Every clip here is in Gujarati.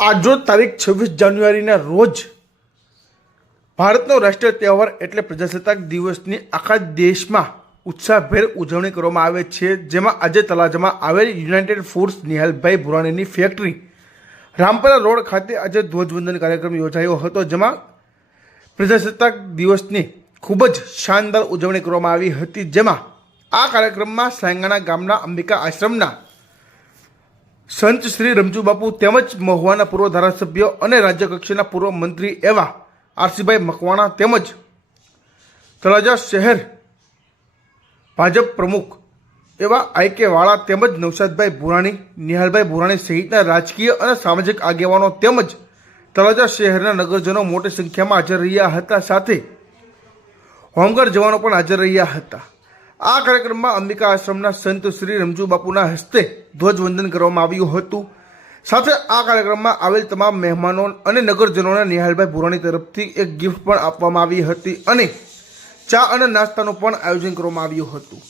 આજનો તારીખ 26 જાન્યુઆરીના રોજ ભારતનો રાષ્ટ્રીય તહેવાર એટલે પ્રજાસત્તાક દિવસની આખા દેશમાં ઉત્સાહભેર ઉજવણી કરવામાં આવે છે, જેમાં આજે તળાજામાં આવેલ યુનાઇટેડ ફૂડ્સ નિહાલભાઈ ભુરાણીની ફેક્ટરી રામપરા રોડ ખાતે આજે ધ્વજવંદન કાર્યક્રમ યોજાયો હતો, જેમાં પ્રજાસત્તાક દિવસની ખૂબ જ શાનદાર ઉજવણી કરવામાં આવી હતી। જેમાં આ કાર્યક્રમમાં સાંગાણા ગામના અંબિકા આશ્રમના संत श्री रमजू बापू तेमज महुआना पूर्व धारासभ्य और राज्य कक्षाना पूर्व मंत्री एवं आरसीभाई मकवाणा तेमज तळाजा शहर भाजप प्रमुख एवं आईके वाला तेमज नवसादभाई भुराणी निहालभाई भुराणी सहितना राजकीय और सामाजिक आगेवानो तेमज तळाजा शहरना नगरजनों मोटी संख्या में हाजर रह्या हता, साथे होमगार्ड जवानों पण हाजर रह्या हता। आ कार्यक्रम में अंबिका आश्रमना संत श्री रमजू बापूना हस्ते ध्वजवंदन करवामां आव्युं हतुं। साथे आ कार्यक्रम में आवेल तमाम मेहमानों अने नगरजनों ने निहालभाई भुराणी तरफथी एक गिफ्ट पण आपवामां आवी हती अने चा अने नाસ્તાનું पण आयोजन करवामां आव्युं हतुं।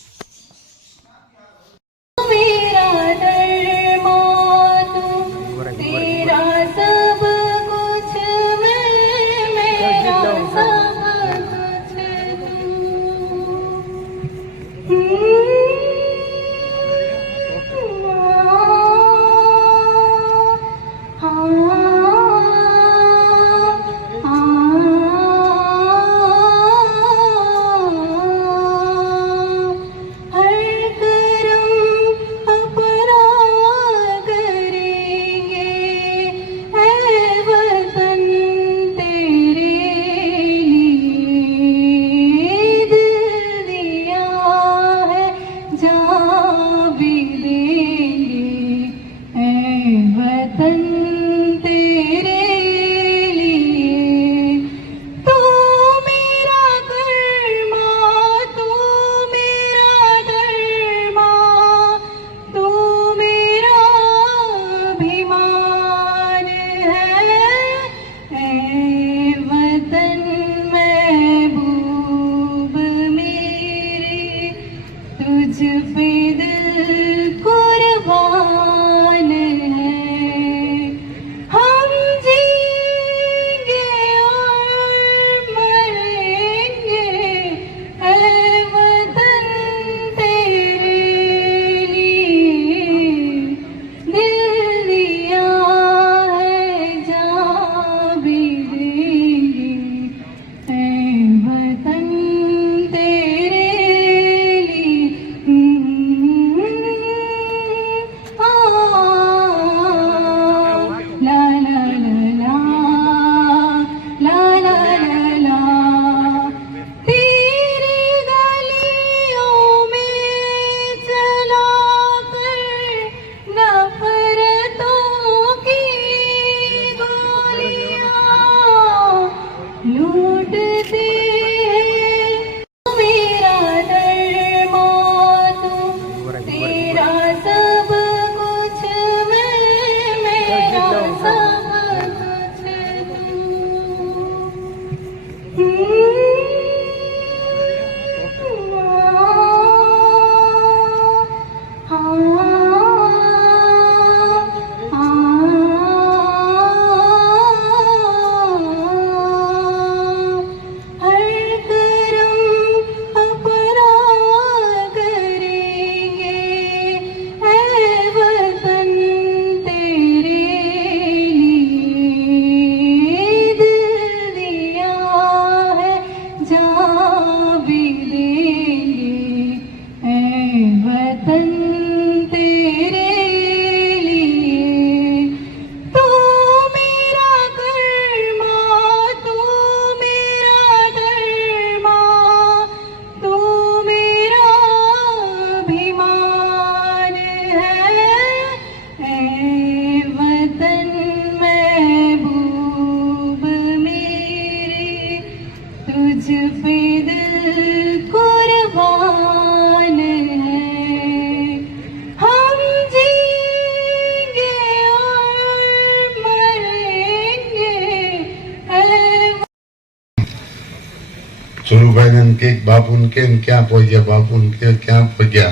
સુરુભાઈ કે બાપુને કેમ ક્યાં પહોંચ્યા, બાપુને કે ક્યાં પહોંચ્યા,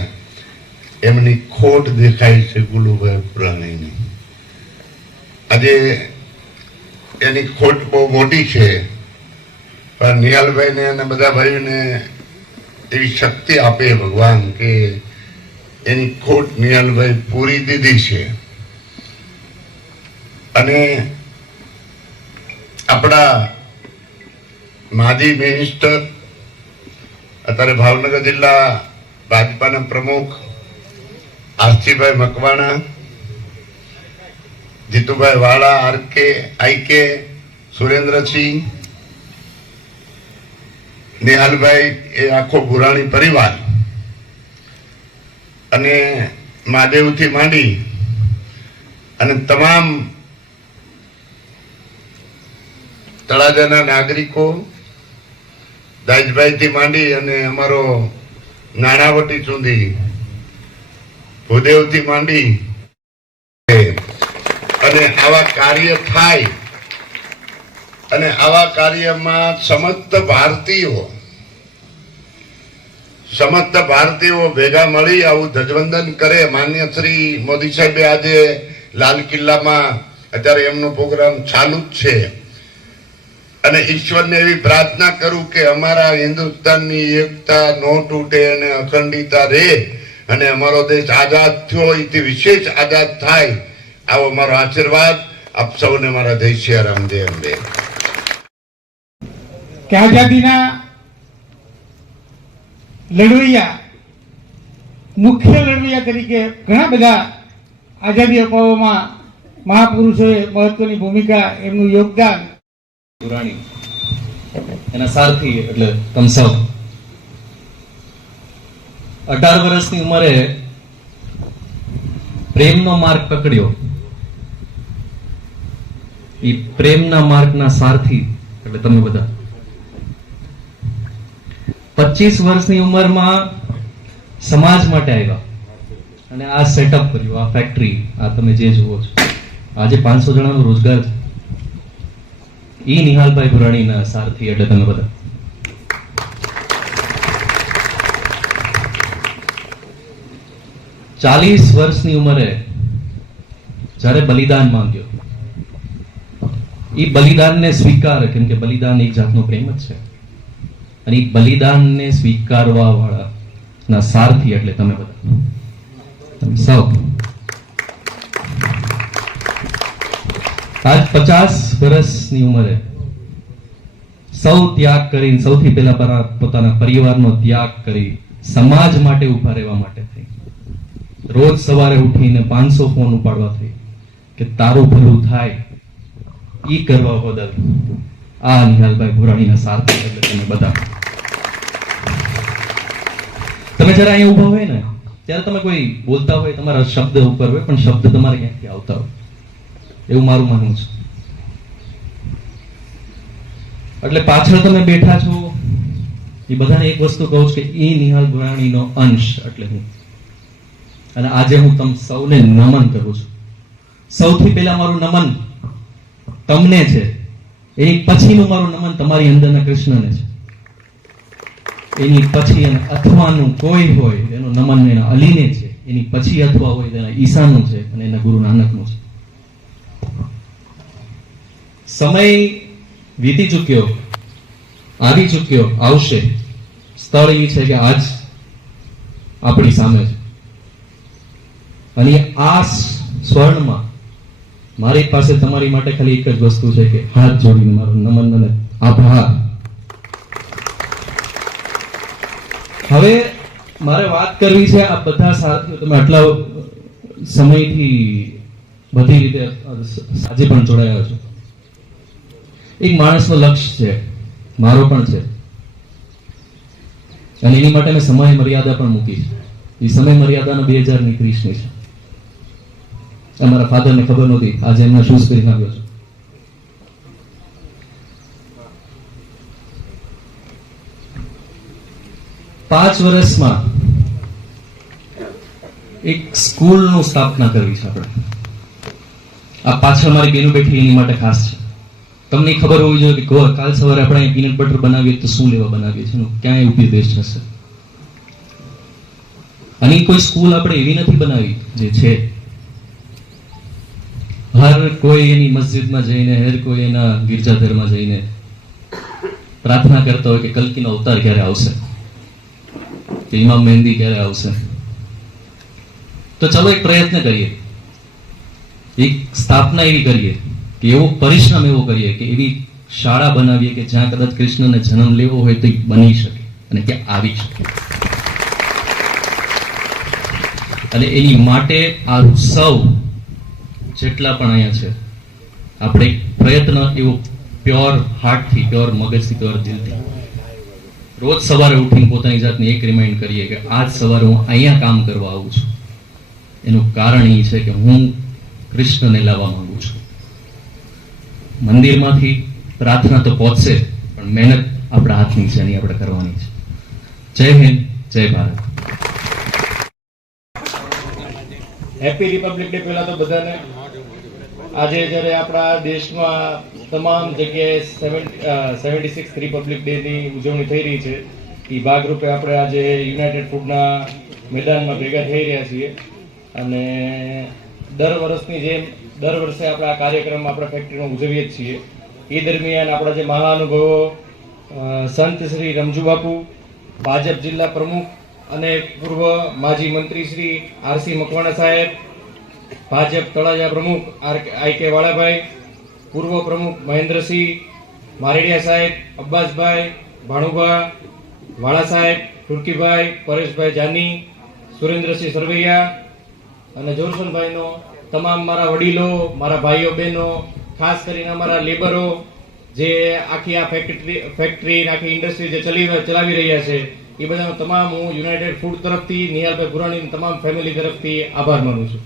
એમની ખોટ દેખાય છે ગુલુભાઈ પુરાણીની। આજે એની ખોટ બહુ મોટી છે, પણ નિહાલભાઈને અને બધા ભાઈઓને એવી શક્તિ આપે ભગવાન કે એની ખોટ નિહાલભાઈ પૂરી દીધી છે. અને આપણા માજી મિનિસ્ટર, અત્યારે ભાવનગર જિલ્લા ભાજપાના પ્રમુખ આરસીભાઈ મકવાણા, જીતુભાઈ વાળા, આઈકે, સુરેન્દ્રસિંહ, નિહાલભાઈ, એ આખો ભુરાણી પરિવાર અને મહાદેવથી માંડી અને તમામ તળાજાના નાગરિકો, દાજભાઈથી માંડી અને અમારો નાણાવટી સુધી, ભૂદેવથી માંડી અને આવા કાર્ય થાય અને આવા કાર્યમાં સમસ્ત ભારતીયો ભેગા મળી આવું ધ્વજવંદન કરે. માન્ય શ્રી મોદી સાહેબે આજે લાલ કિલ્લામાં અત્યારે એમનો પ્રોગ્રામ ચાલુ જ છે અને ઈશ્વરને એવી પ્રાર્થના કરું કે અમારા હિન્દુસ્તાનની એકતા ન તૂટે અને અખંડિતતા રહે અને અમારો દેશ આઝાદ થયો એથી વિશેષ આઝાદ થાય, આવો મારો આશીર્વાદ આપ સૌને મારા જય સિયારામ, જય અંબે. કે આઝાદીના લડવૈયા, મુખ્ય લડવૈયા તરીકે ઘણા બધા આઝાદી અપાવવામાં મહાપુરુષોએ મહત્વની ભૂમિકા, એમનું યોગદાન. પુરાણી એના સારથી એટલે તમે સૌ 18 વર્ષની ઉંમરે પ્રેમનો માર્ગ પકડ્યો. એ પ્રેમના માર્ગના સારથી એટલે તમે બધા 25 વર્ષની ઉંમરમાં સમાજ માટે આવ્યા અને આ સેટઅપ કર્યું, આ ફેક્ટરી, આ તમે જે જુઓ છો આજે 500 જણાનો રોજગાર છે. ઈ નિહાલભાઈ ભુરાણીના સારથી એટલે તમે બધા. ચાલીસ વર્ષની ઉંમરે જ્યારે બલિદાન માંગ્યો, એ બલિદાનને સ્વીકાર, કેમ કે બલિદાન એક જાતનો પ્રેમ જ છે, અને એ બલિદાનને સ્વીકારવા વાળા ના સારથી એટલે તમે બધા, તમે સૌ. આજ 50 વર્ષની ઉંમરે સૌ ત્યાગ કરીને, સૌથી પહેલા પોતાના પરિવારનો ત્યાગ કરી સમાજ માટે ઉભા રહેવા માટે થઈ. રોજ સવારે ઉઠીને 500 ફોન ઉપાડવા થઈ કે તારું ભલું થાય, ઈ કરવા બદલ આ નિહાલભાઈ ભુરાણીના સારથી એટલે તમે બધા. તમે જરા અહીંયા ઉભા હોય ને ત્યારે તમે કોઈ બોલતા હોય, તમારા શબ્દ ઉપર હોય, પણ શબ્દ તમારે ક્યાંથી આવતા હોય એવું મારું માનવું છે. એટલે પાછળ તમે બેઠા છો એ બધાને એક વસ્તુ કહું છું કે એ નિહાલ ભુરાણીનો અંશ એટલે હું. અને આજે હું તમ સૌને નમન કરું છું. સૌથી પહેલા મારું નમન તમને છે, એની પછીનું મારું નમન તમારી અંદરના કૃષ્ણને છે, એની પછી અને અથવાનું કોઈ હોય એનું નમન એના અલીને છે, એની પછી અથવા હોય એના ઈસાનું છે અને એના ગુરુ નાનકનું છે. સમય વીતી ચૂક્યો, આવી ચૂક્યો, આવશે. સ્થળ એ છે કે આજ આપણી સામે છે અને આ સ્વર્ણમાં મારી પાસે તમારી માટે ખાલી એક જ વસ્તુ છે કે હાથ જોડીને મારો નમન અને આભાર. હવે મારે વાત કરવી છે આ બધા સાથીઓ, તમે આટલા સમયથી બધી રીતે આજે પણ જોડાયા છો. એક માણસનો લક્ષ્ય છે, મારો પણ છે, અને એની માટે મેં સમય મર્યાદા પણ મૂકી છે. એ સમય મર્યાદાનો 2030 છે. અમારા ફાધરને ખબર નહોતી, આજે એમના શૂઝ પહેરીને આવ્યો છું. પાંચ વર્ષમાં એક સ્કૂલનું સ્થાપના કરવી છે આપણે. આ પાછળ મારી બેનું બેઠી એની માટે ખાસ છે. તમને ખબર હોવી જોઈએ કે કાલ સવારે આપણે પીનટ બટર બનાવીએ તો શું લેવા બનાવીએ છીએ, ક્યાંય ઉપયોગ થશે. અને કોઈ સ્કૂલ આપણે એવી નથી બનાવી જે છે. હર કોઈ એની મસ્જિદમાં જઈને, હર કોઈ એના ગિરજાઘરમાં જઈને પ્રાર્થના કરતા હોય કે કલ્કીનો અવતાર ક્યારે આવશે, કે ઇમામ મહેંદી ક્યારે આવશે. તો ચલો એક પ્રયત્ન કરીએ, એક સ્થાપના એવી કરીએ કે એવો પરિશ્રમ એવો કરીએ કે એવી શાળા બનાવીએ કે જ્યાં કદાચ કૃષ્ણને જન્મ લેવો હોય તો એ બની શકે અને ત્યાં આવી શકે. અને એની માટે આ સૌ જેટલા પણ અહીંયા છે, આપણે એક પ્રયત્ન એવો પ્યોર હાર્ટથી, પ્યોર મગજથી, પ્યોર દિલથી રોજ સવારે ઉઠીને પોતાની જાતને એક રિમાઇન્ડ કરીએ કે આજ સવારે હું અહીંયા કામ કરવા આવું છું. એનું કારણ એ છે કે હું કૃષ્ણને લાવવા માંગુ છું. મંદિરમાંથી પ્રાર્થના તો પહોંચશે, પણ મહેનત આપણા હાથની છે, એની આપણે કરવાની છે. જય હિન્દ, જય ભારત. Happy Republic day. પહેલા તો બધાને આજે જ્યારે આપણા દેશમાં તમામ જગ્યાએ 76 રિપબ્લિક ડે ની ઉજવણી થઈ રહી છે, એ ભાગરૂપે આપણે આજે યુનાઇટેડ ફૂડના મેદાનમાં ભેગા થઈ રહ્યા છીએ. અને દર વર્ષની જેમ દર વર્ષે આપણે આ કાર્યક્રમ આપણા ફેક્ટરીમાં ઉજવીએ જ છીએ. એ દરમિયાન આપણા જે મહાનુભવો સંત શ્રી રમજુ બાપુ, ભાજપ જિલ્લા પ્રમુખ અને પૂર્વ માજી મંત્રી શ્રી આરસી મકવાણા સાહેબ, ભાજપ તળાજા પ્રમુખ આઈ.કે. વાળાભાઈ, પૂર્વ પ્રમુખ મહેન્દ્રસિંહ મારેડિયા સાહેબ, અબ્બાસભાઈ, ભાણુભા વાળા સાહેબ, ઠુરકીભાઈ, પરેશભાઈ જાની, સુરેન્દ્રસિંહ સરવૈયા અને જોરસનભાઈનો, તમામ મારા વડીલો, મારા ભાઈઓ બહેનો, ખાસ કરીને અમારા લેબરો જે આખી આ ફેક્ટરી આખી ઇન્ડસ્ટ્રી જે ચલાવી રહ્યા છે, એ બધાનો તમામ હું યુનાઇટેડ ફૂડ તરફથી, નિહાલભાઈ ભુરાણીની તમામ ફેમિલી તરફથી આભાર માનું છું.